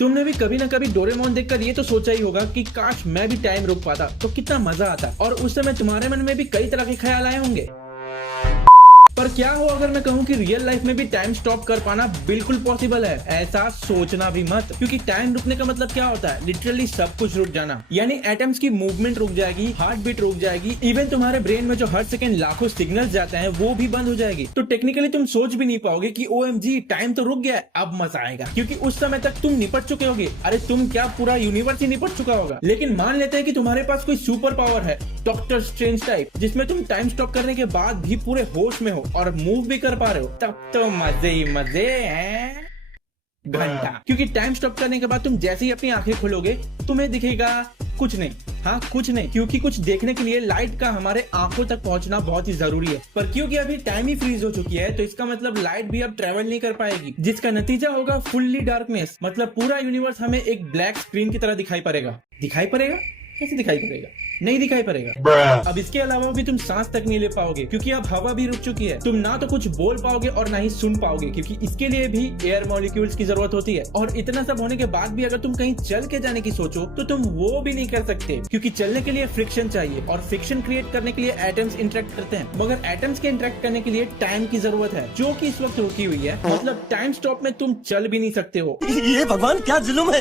तुमने भी कभी ना कभी डोरेमोन देखकर ये तो सोचा ही होगा कि काश मैं भी टाइम रोक पाता तो कितना मजा आता, और उस समय तुम्हारे मन में भी कई तरह के ख्याल आए होंगे। पर क्या हो अगर मैं कहूँ कि रियल लाइफ में भी टाइम स्टॉप कर पाना बिल्कुल पॉसिबल है। ऐसा सोचना भी मत, क्योंकि टाइम रुकने का मतलब क्या होता है, लिटरली सब कुछ रुक जाना। यानी एटम्स की मूवमेंट रुक जाएगी, हार्ट बीट रुक जाएगी, इवन तुम्हारे ब्रेन में जो हर सेकंड लाखों सिग्नल्स जाते हैं वो भी बंद हो जाएगी। तो टेक्निकली तुम सोच भी नहीं पाओगे कि OMG टाइम तो रुक गया है, अब मजा आएगा, क्योंकि उस समय तक तुम निपट चुके होगे। अरे तुम क्या, पूरा यूनिवर्स ही निपट चुका होगा। लेकिन मान लेते हैं कि तुम्हारे पास कोई सुपर पावर है, डॉक्टर स्ट्रेंज टाइप, जिसमें तुम टाइम स्टॉप करने के बाद भी पूरे होश में हो और मूव भी कर पा रहे हो, तब तो मजे ही मजे हैं। घंटा, क्योंकि टाइम स्टॉप करने के बाद तुम जैसे ही अपनी आंखें खोलोगे तुम्हें दिखेगा कुछ नहीं। हाँ कुछ नहीं, क्योंकि कुछ देखने के लिए लाइट का हमारे आंखों तक पहुंचना बहुत ही जरूरी है। पर क्योंकि अभी टाइम ही फ्रीज हो चुकी है तो इसका मतलब लाइट भी अब ट्रेवल नहीं कर पाएगी, जिसका नतीजा होगा फुल्ली डार्कनेस। मतलब पूरा यूनिवर्स हमें एक ब्लैक स्क्रीन की तरह दिखाई पड़ेगा। दिखाई पड़ेगा? कैसे दिखाई पड़ेगा? नहीं दिखाई पड़ेगा। अब इसके अलावा भी तुम सांस तक नहीं ले पाओगे, क्योंकि अब हवा भी रुक चुकी है। तुम ना तो कुछ बोल पाओगे और ना ही सुन पाओगे, क्योंकि इसके लिए भी एयर मॉलिक्यूल्स की जरूरत होती है। और इतना सब होने के बाद भी अगर तुम कहीं चल के जाने की सोचो तो तुम वो भी नहीं कर सकते, क्योंकि चलने के लिए फ्रिक्शन चाहिए, और फ्रिक्शन क्रिएट करने के लिए एटम्स इंटरेक्ट करते हैं। मगर एटम्स के इंटरेक्ट करने के लिए टाइम की जरूरत है, जो कि इस वक्त रुकी हुई है। मतलब टाइम स्टॉप में तुम चल भी नहीं सकते हो। ये भगवान क्या जुल्म है।